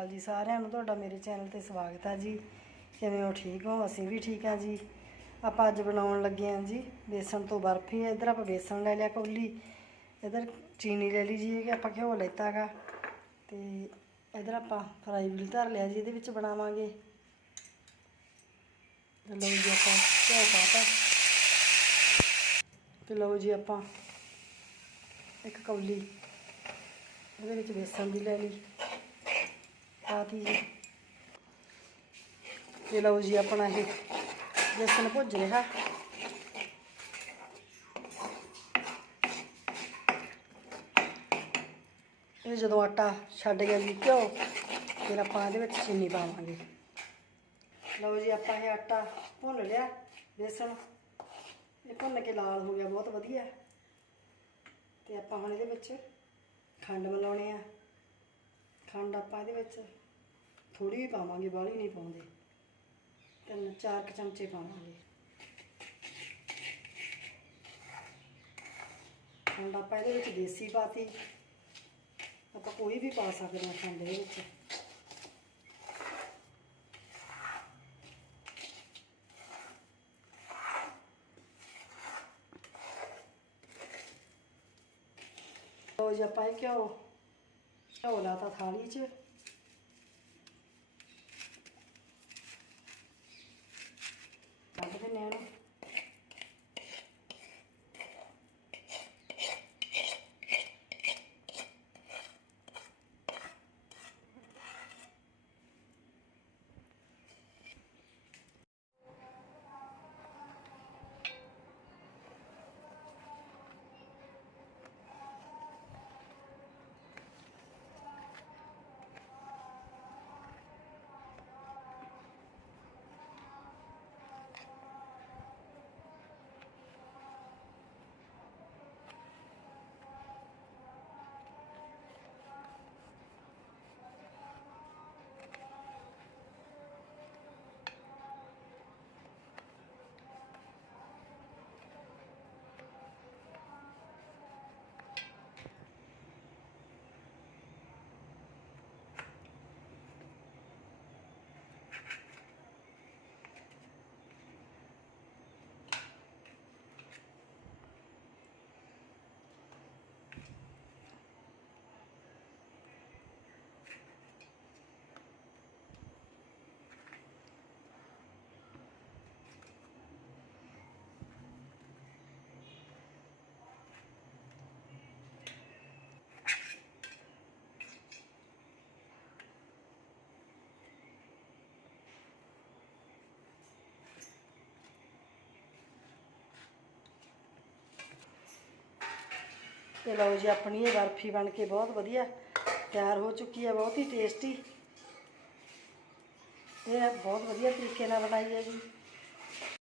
ਅਕਾਲ ਜੀ ਸਾਰਿਆਂ ਨੂੰ, ਤੁਹਾਡਾ ਮੇਰੇ ਚੈਨਲ ਤੇ ਸਵਾਗਤ ਹੈ ਜੀ। ਕਿਵੇਂ ਹੋ? ਠੀਕ ਹੋ? ਅਸੀਂ ਵੀ ਠੀਕ ਹਾਂ ਜੀ। ਆਪਾਂ ਅੱਜ ਬਣਾਉਣ ਲੱਗੇ ਹਾਂ ਜੀ, ਬੇਸਣ ਤੋਂ ਬਰਫੀ ਇਧਰ ਆਪਾਂ ਬੇਸਣ ਲੈ ਲਿਆ ਕੌਲੀ। ਇਧਰ ਚੀਨੀ ਲੈ ਲਈ ਜੀ ਕਿ ਆਪਾਂ ਘਿਓ ਲੈਤਾਗਾ ਤੇ ਇਧਰ ਆਪਾਂ ਫਰਾਈ ਵੀਲ ਧਰ ਲਿਆ ਜੀ, ਇਹਦੇ ਵਿੱਚ ਬਣਾਵਾਂਗੇ। ਤੇ ਲਓ ਜੀ ਆਪਾਂ ਘਿਓ ਪਾਤਾ ਤੇ। ਲਓ ਜੀ ਆਪਾਂ ਇੱਕ ਕੌਲੀ। ਉਹਦੇ ਵਿੱਚ ਬੇਸਣ ਦੀ ਲੈ ਲਈ। ਪਾਤੀ ਜੀ ਤੇ ਲਓ ਜੀ ਆਪਣਾ ਇਹ ਬੇਸਣ ਭੁੱਜ ਰਿਹਾ। ਇਹ ਜਦੋਂ ਆਟਾ ਛੱਡ ਗਿਆ ਜੀ ਘਿਓ, ਫਿਰ ਆਪਾਂ ਇਹਦੇ ਵਿੱਚ ਚੀਨੀ ਪਾਵਾਂਗੇ। ਲਓ ਜੀ ਆਪਾਂ ਇਹ ਆਟਾ ਭੁੰਨ ਲਿਆ ਬੇਸਣ ਇਹ ਭੁੰਨ ਕੇ ਲਾਲ ਹੋ ਗਿਆ, ਬਹੁਤ ਵਧੀਆ। ਤੇ ਆਪਾਂ ਹੁਣ ਇਹਦੇ ਵਿੱਚ ਖੰਡ ਮਿਲਾਉਣੇ ਆ। ਖੰਡ ਆਪਾਂ ਇਹਦੇ ਵਿੱਚ ਥੋੜੀ ਵੀ ਪਾਵਾਂਗੇ, ਬਾਹਲੀ ਨਹੀਂ ਪਾਉਂਦੇ। ਤਿੰਨ, ਚਾਰ ਕੁ ਚਮਚੇ ਪਾਵਾਂਗੇ। ਖੰਡ ਆਪਾਂ ਇਹਦੇ ਵਿੱਚ ਦੇਸੀ ਪਾਤੀ। ਆਪਾਂ ਕੋਈ ਵੀ ਪਾ ਸਕਦੇ ਹਾਂ ਖੰਡ ਦੇ ਵਿੱਚ। ਲਓ ਜੀ, ਆਪਾਂ ਇਹ ਘਿਓ 要我聊到他里去？ਤੇ ਲਓ ਜੀ, ਆਪਣੀ ਇਹ ਬਰਫੀ ਬਣ ਕੇ ਬਹੁਤ ਵਧੀਆ ਤਿਆਰ ਹੋ ਚੁੱਕੀ ਹੈ, ਬਹੁਤ ਹੀ ਟੇਸਟੀ ਇਹ ਬਹੁਤ ਵਧੀਆ ਤਰੀਕੇ ਨਾਲ ਬਣਾਈ ਹੈ ਜੀ।